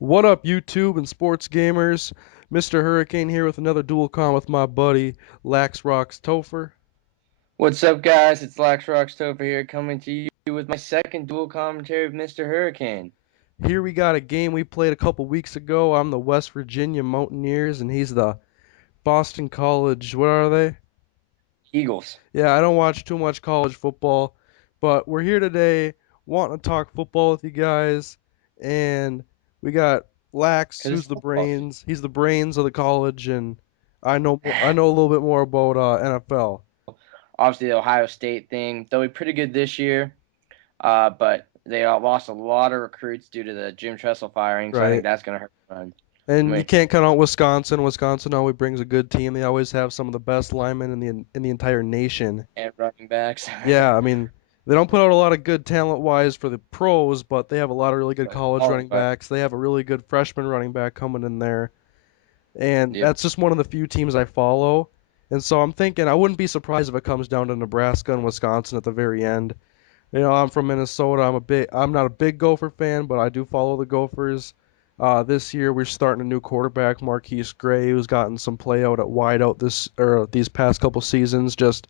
What up, YouTube and sports gamers? Mr. Hurricane here with another dual con with my buddy LaxRoxTopher. What's up, guys? It's LaxRoxTopher here, coming to you with my second dual commentary of Mr. Hurricane. Here we got a game we played a couple weeks ago. I'm the West Virginia Mountaineers, and he's the Boston College. What are they? Eagles. Yeah, I don't watch too much college football, but we're here today wanting to talk football with you guys. And we got Lax, Because who's it's the football. brains. He's the brains of the college, and I know a little bit more about NFL. Obviously, the Ohio State thing. They'll be pretty good this year, but they lost a lot of recruits due to the Jim Tressel firing, so I Right. think that's going to hurt the run. And you Wait, can't count out Wisconsin. Wisconsin always brings a good team. They always have some of the best linemen in the entire nation. and running backs. Yeah, I mean, they don't put out a lot of good talent-wise for the pros, but they have a lot of really good But college college running wise, backs. They have a really good freshman running back coming in there. And yep. that's just one of the few teams I follow. And so I'm thinking I wouldn't be surprised if it comes down to Nebraska and Wisconsin at the very end. I'm from Minnesota. I'm not a big Gopher fan, but I do follow the Gophers. This year we're starting a new quarterback, Marquise Gray, who's gotten some play out at wide out these past couple seasons. Just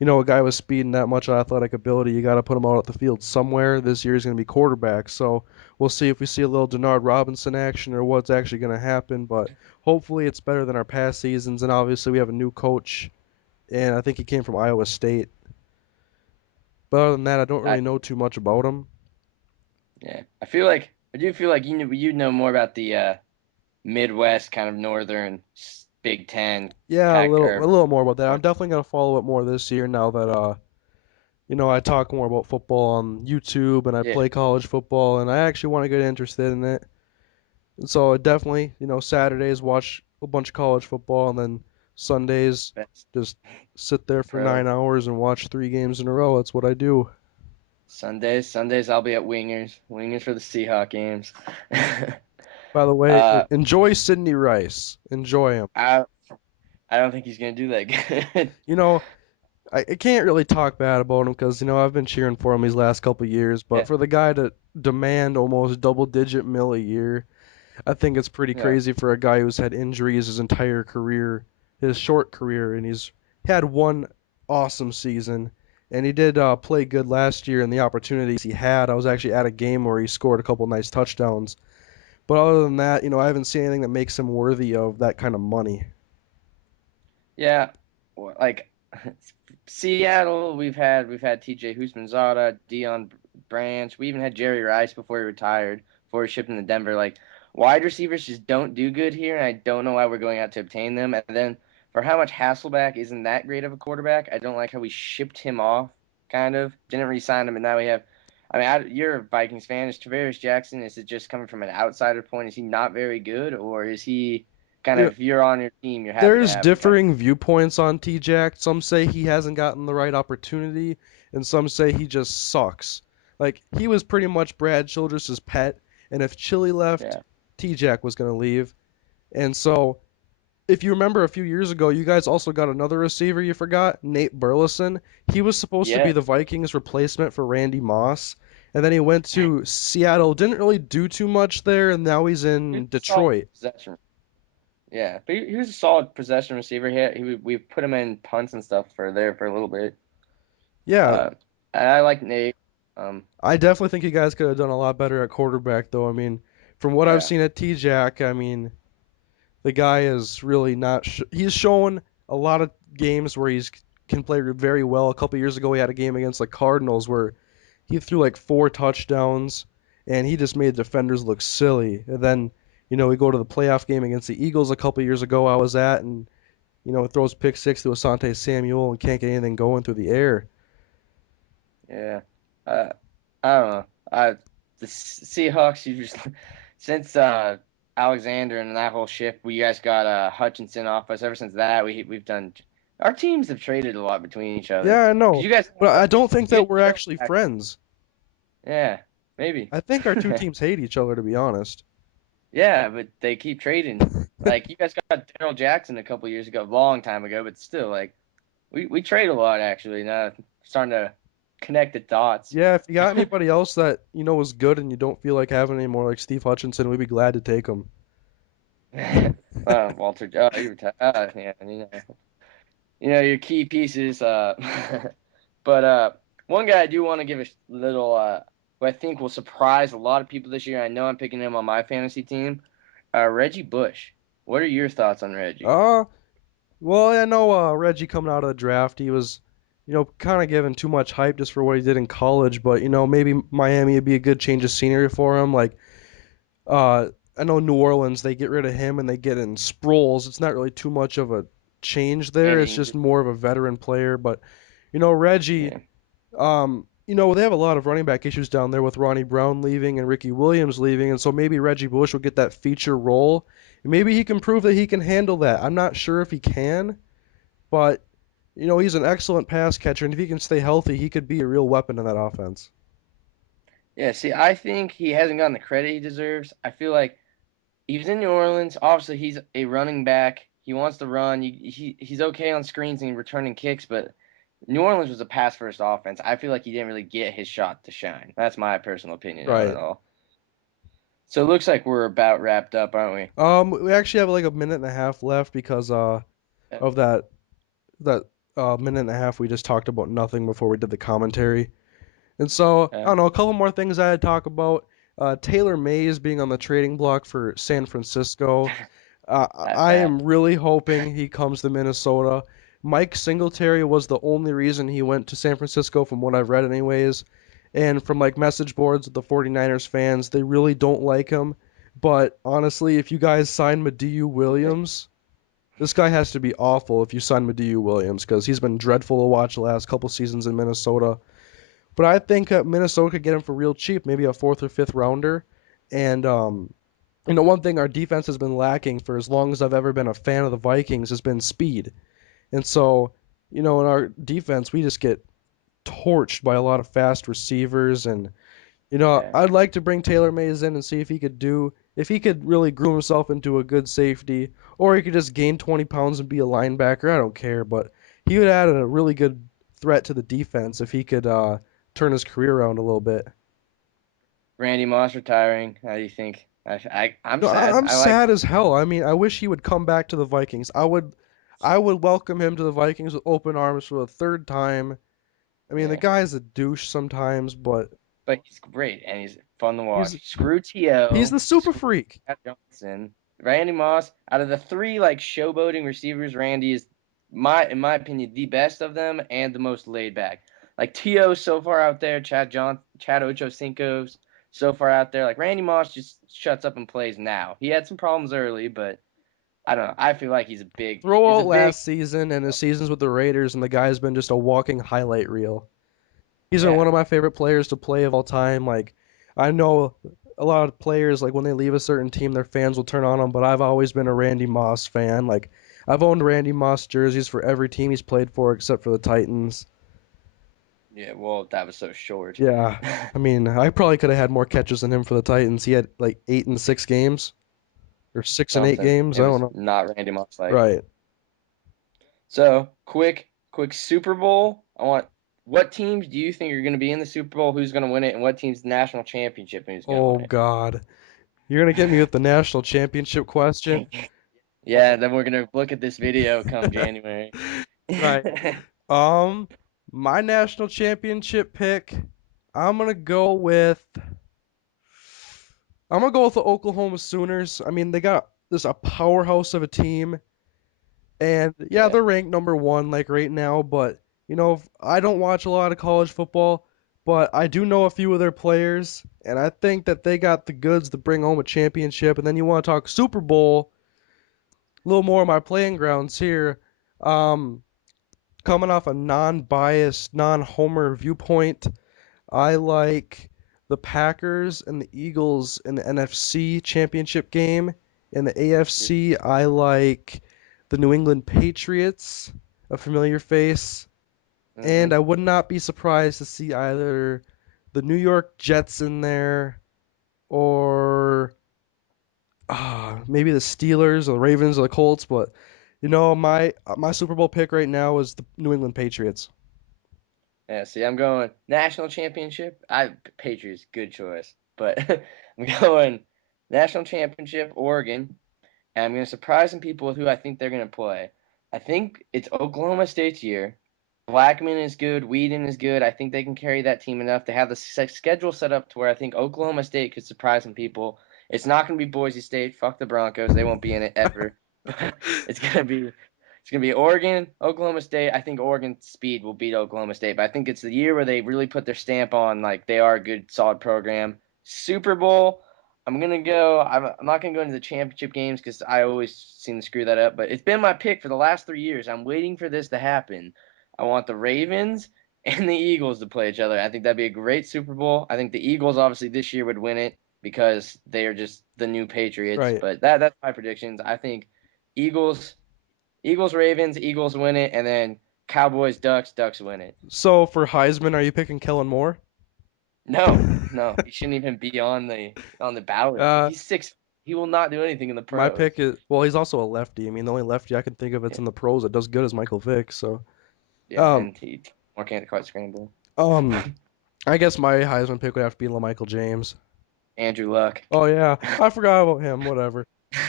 a guy with speed and that much athletic ability, you got to put him out at the field somewhere. This year he's going to be quarterback, so we'll see if we see a little Denard Robinson action or what's actually going to happen. But hopefully it's better than our past seasons. And obviously we have a new coach, and I think he came from Iowa State. But other than that, I don't I, really know too much about him. yeah, I do feel like you know more about the Midwest, kind of northern Big Ten Yeah, a pack little a or. little more about that. I'm definitely gonna follow it more this year now that I talk more about football on YouTube and I Yeah. play college football and I actually want to get interested in it. And so I definitely, Saturdays watch a bunch of college football and then Sundays Best just sit there for pro. 9 hours and watch 3 games in a row. That's what I do. Sundays I'll be at Wingers for the Seahawk games. By the way, uh, enjoy Sidney Rice. Enjoy him. I I don't think he's gonna do that good. You know, I can't really talk bad about him because I've been cheering for him these last couple of years, but Yeah, for the guy to demand almost double-digit mil a year, I think it's pretty yeah, crazy for a guy who's had injuries his entire career, his short career, and he's had one awesome season. And he did play good last year, and the opportunities he had, I was actually at a game where he scored a couple nice touchdowns. But other than that, I haven't seen anything that makes him worthy of that kind of money. yeah. Like Seattle, we've had T.J. Houshmandzadeh, Dion Branch. We even had Jerry Rice before he retired, before he shipped him to Denver. Like wide receivers just don't do good here, and I don't know why we're going out to obtain them. And then for how much Hasselback isn't that great of a quarterback, I don't like how we shipped him off. Kind of didn't re-sign him, and now we have. I mean, you're a Vikings fan. Is Tavares Jackson? Is it just coming from an outsider point? Is he not very good, or is he kind You know, of? If you're on your team, you're happy to there's have him. Kind of. differing viewpoints on T-Jack. Some say he hasn't gotten the right opportunity, and some say he just sucks. Like he was pretty much Brad Childress's pet, and if Chili left, Yeah. T-Jack was gonna leave. And so, if you remember a few years ago, you guys also got another receiver you forgot, Nate Burleson. He was supposed to be Yeah. the Vikings' replacement for Randy Moss, and then he went to Seattle. Didn't really do too much there, and now he's He was in a solid Detroit. possession. Yeah, but he was a solid possession receiver. We put him in punts and stuff for there for a little bit. Yeah, Uh, and I like Nate. Um, I definitely think you guys could have done a lot better at quarterback, though. I mean, from what I've yeah, seen at T-Jack, I mean, the guy is really not. He's shown a lot of games where he's can play very well. A couple years ago, he had a game against the Cardinals where he threw like 4 touchdowns, and he just made defenders look silly. And then, we go to the playoff game against the Eagles a couple years ago. I was at, and throws pick six to Asante Samuel and can't get anything going through the air. yeah. Uh, I don't know. The Seahawks. You just since Alexander and that whole shift, we guys got Hutchinson off us. Ever since that, we've done. Our teams have traded a lot between each other. Yeah, I Cause know, you guys, but I don't think you that guys we're don't actually back. friends. Yeah, maybe. I think our two teams hate each other, to be honest. Yeah, but they keep trading. Like you guys got Daryl Jackson a couple years ago, a long time ago, but still, like we trade a lot actually. Now starting to connected dots. Yeah, if you got anybody else that you know is good and you don't feel like having anymore, like Steve Hutchinson, we'd be glad to take him. Walter, you were yeah, your key pieces. But one guy I do want to give a little, who I think will surprise a lot of people this year. I know I'm picking him on my fantasy team. Reggie Bush. What are your thoughts on Reggie? Uh, well, I know Reggie coming out of the draft, he was, kind of given too much hype just for what he did in college, but maybe Miami would be a good change of scenery for him. Like, uh, I know New Orleans, they get rid of him and they get in Sproles. It's not really too much of a change there. Any It's just injury? more of a veteran player, but Reggie. Yeah, They have a lot of running back issues down there with Ronnie Brown leaving and Ricky Williams leaving, and so maybe Reggie Bush will get that feature role. And maybe he can prove that he can handle that. I'm not sure if he can, but he's an excellent pass catcher, and if he can stay healthy, he could be a real weapon in that offense. yeah. See, I think he hasn't gotten the credit he deserves. I feel like he was in New Orleans. Obviously, he's a running back. He wants to run. He's okay on screens and returning kicks, but New Orleans was a pass first offense. I feel like he didn't really get his shot to shine. That's my personal opinion on it Right. all. So it looks like we're about wrapped up, aren't We actually have like a minute and a half left because we? of that minute and a half we just talked about nothing before we did the commentary. And so, I Yeah, don't know, a couple more things I had to talk about. Taylor Mays being on the trading block for San Francisco. that's I bad. am really hoping he comes to Minnesota. Mike Singletary was the only reason he went to San Francisco, from what I've read, anyways. And from like message boards with the 49ers fans, they really don't like him. But honestly, if you guys sign Madieu Williams, this guy has to be awful if you sign Madieu Williams because he's been dreadful to watch the last couple seasons in Minnesota. But I think Minnesota could get him for real cheap, maybe a fourth or fifth rounder. And one thing our defense has been lacking for as long as I've ever been a fan of the Vikings has been speed. And so, in our defense, we just get torched by a lot of fast receivers. And Yeah. I'd like to bring Taylor Mays in and see if he could really groom himself into a good safety, or he could just gain 20 pounds and be a linebacker. I don't care, but he would add a really good threat to the defense if he could turn his career around a little bit. Randy Moss retiring. How do you think? I'm No, sad. I'm I like. sad as hell. I mean, I wish he would come back to the Vikings. I would welcome him to the Vikings with open arms for a third time. I mean, the Yeah. guy's a douche sometimes, but But he's great and he's fun to he's watch. Screw he's T.O. the super Screw freak. Pat Johnson. Randy Moss. Out of the three like showboating receivers, Randy is in my opinion, the best of them and the most laid back. Like T.O. so far out there, Chad Ochocinco's so far out there. Like Randy Moss just shuts up and plays now. He had some problems early, but I don't know. I feel like Throw he's a out big last season and his seasons with the Raiders, and the guy's been just a walking highlight reel. He's been yeah. one of my favorite players to play of all time. Like, I know a lot of players, like when they leave a certain team, their fans will turn on them, but I've always been a Randy Moss fan. Like, I've owned Randy Moss jerseys for every team he's played for except for the Titans. Yeah, well, that was so short. Yeah, I mean, I probably could have had more catches than him for the Titans. He had like 8 and 6 games or 6 and 8 games. It I don't was know. not Randy Moss like. Right. So, quick Super Bowl. What teams do you think are going to be in the Super Bowl? Who's going to win it? And what team's national championship and who's going to Oh win God, you're gonna get me with the national championship question. it? Yeah, then we're going to look at this video come January. Right. Um, my national championship pick, I'm gonna go with I'm gonna go with the Oklahoma Sooners. I mean, they got this a powerhouse of a team, and yeah, Yeah. they're ranked number one like right now. But I don't watch a lot of college football, but I do know a few of their players, and I think that they got the goods to bring home a championship. And then you want to talk Super Bowl, a little more of my playing grounds here. Um, Coming off a non-biased, non-homer viewpoint, I like the Packers and the Eagles in the NFC Championship game. In the AFC, I like the New England Patriots, a familiar face. And Mm-hmm. I would not be surprised to see either the New York Jets in there or maybe the Steelers or the Ravens or the Colts. But my Super Bowl pick right now is the New England Patriots. Yeah, see, I'm going national championship. Patriots, good choice. But I'm going national championship, Oregon, and I'm going to surprise some people with who I think they're going to play. I think it's Oklahoma State's year. Blackman is good. Whedon is good. I think they can carry that team enough. They have the schedule set up to where I think Oklahoma State could surprise some people. It's not going to be Boise State. Fuck the Broncos. They won't be in it ever. But it's gonna be Oregon, Oklahoma State. I think Oregon's speed will beat Oklahoma State, but I think it's the year where they really put their stamp on like they are a good, solid program. Super Bowl. I'm gonna go. I'm not gonna go into the championship games because I always seem to screw that up. But it's been my pick for the last 3 years. I'm waiting for this to happen. I want the Ravens and the Eagles to play each other. I think that'd be a great Super Bowl. I think the Eagles obviously this year would win it because they are just the new Patriots. Right. But that's my predictions. I think Eagles, Ravens, Eagles win it, and then Cowboys, Ducks win it. So for Heisman, are you picking Kellen Moore? No, no, he shouldn't even be on the ballot. Uh, He's six. He will not do anything in the my pros. pick is well, he's also a lefty. I mean, the only lefty I can think of that's Yeah, in the pros that does good is Michael Vick. So, yeah, um, and he more can't quite scramble. um, I guess my Heisman pick would have to be LaMichael James. Andrew Luck. Oh yeah, I forgot about him. Whatever.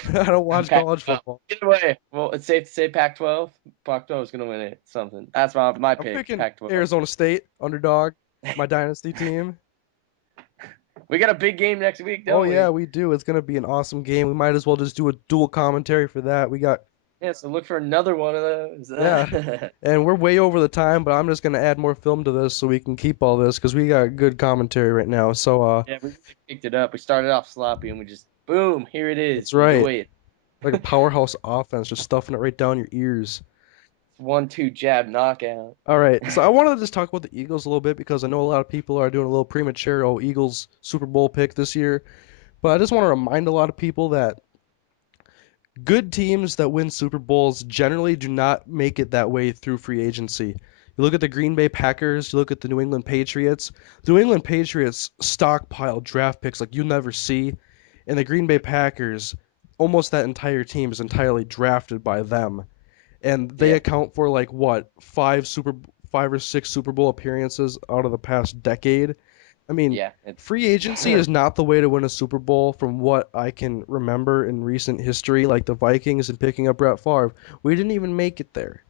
I don't watch college Pac-12. football. Either way, well, it's safe to say Pac-12. Pac-12 is gonna win it. Something. That's my I'm pick. picking Pac-12. Arizona State underdog, my dynasty team. We got a big game next week, Oh don't yeah, we? we do. It's gonna be an awesome game. We might as well just do a dual commentary for that. We got Yeah. So look for another one of those. yeah, and we're way over the time, but I'm just gonna add more film to this so we can keep all this because we got good commentary right now. So Yeah, we really picked it up. We started off sloppy, and we just boom, here it that's is. right. Enjoy it. Like a powerhouse offense, just stuffing it right down your ears. 1-2 jab knockout. All right, so I wanted to just talk about the Eagles a little bit because I know a lot of people are doing a little premature Eagles Super Bowl pick this year, but I just want to remind a lot of people that good teams that win Super Bowls generally do not make it that way through free agency. You look at the Green Bay Packers, you look at the New England Patriots. The New England Patriots stockpile draft picks like you never see, and the Green Bay Packers, almost that entire team is entirely drafted by them, and they Yeah, account for like what five or six Super Bowl appearances out of the past decade. I mean, yeah. free agency is not the way to win a Super Bowl from what I can remember in recent history, like the Vikings and picking up Brett Favre. We didn't even make it there.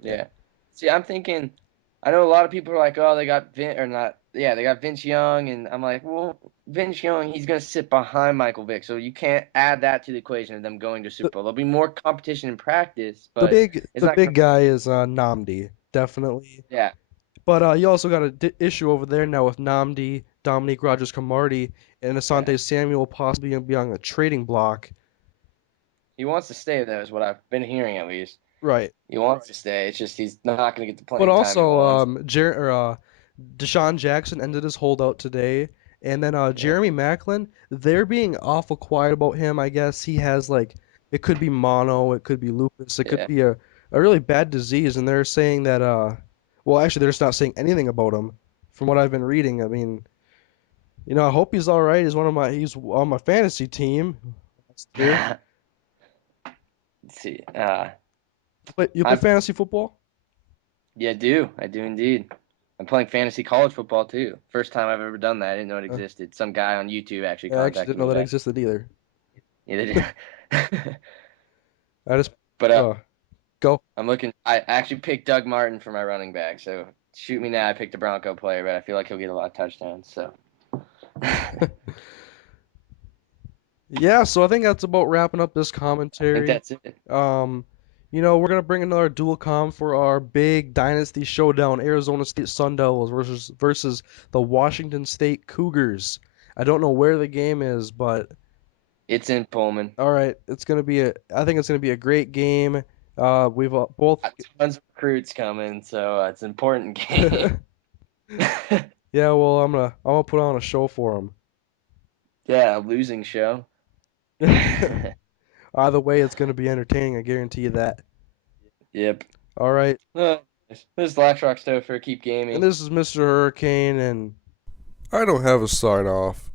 Yeah. See, I'm thinking. I know a lot of people are like, oh, they got Vin or not. Yeah, they got Vince Young, and I'm like, well, Vince Young, he's gonna sit behind Michael Vick, so you can't add that to the equation of them going to The, Super Bowl. There'll be more competition in practice, the but big it's the not big gonna. guy is Namdi, definitely. Yeah, But you also got an issue over there now with Namdi, Dominique Rodgers-Cromartie, and yeah. Asante Samuel possibly gonna be on a trading block. He wants to stay there, is what I've been hearing at least. Right. He wants to stay. It's just he's not gonna get the But playing time he also, wants. Deshaun Jackson ended his holdout today, and then Yeah, Jeremy Maclin, they're being awful quiet about him. I guess he has like it could be mono, it could be lupus, it could yeah. be a really bad disease, and they're saying that well, actually, they're just not saying anything about him. From what I've been reading, I mean, I hope he's all right. He's on my fantasy team last year. Let's see. You play I'm fantasy football? Yeah, I do indeed. I'm playing fantasy college football too. First time I've ever done that. I didn't know it Uh, existed. Some guy on YouTube actually I actually contacted didn't know me that back. existed either. Yeah, they did. I just But go. I'm looking. I actually picked Doug Martin for my running back. So shoot me now. I picked a Bronco player, but I feel like he'll get a lot of touchdowns. So I Yeah, so I think that's about wrapping up this think commentary. that's it. Um, we're gonna bring another dual com for our big dynasty showdown, Arizona State Sun Devils versus the Washington State Cougars. I don't know where the game is, but It's in Pullman. all right, I think it's gonna be a great game. We've both Got tons of recruits coming, so it's an important game. yeah, well, I'm gonna put on a show for Yeah, a losing show. them. Either way, it's gonna be entertaining. I guarantee you that. Yep. All right, Uh, this is LaxRoxTopher. Keep and gaming. this is Mr. Hurricane, and I don't have a sign off.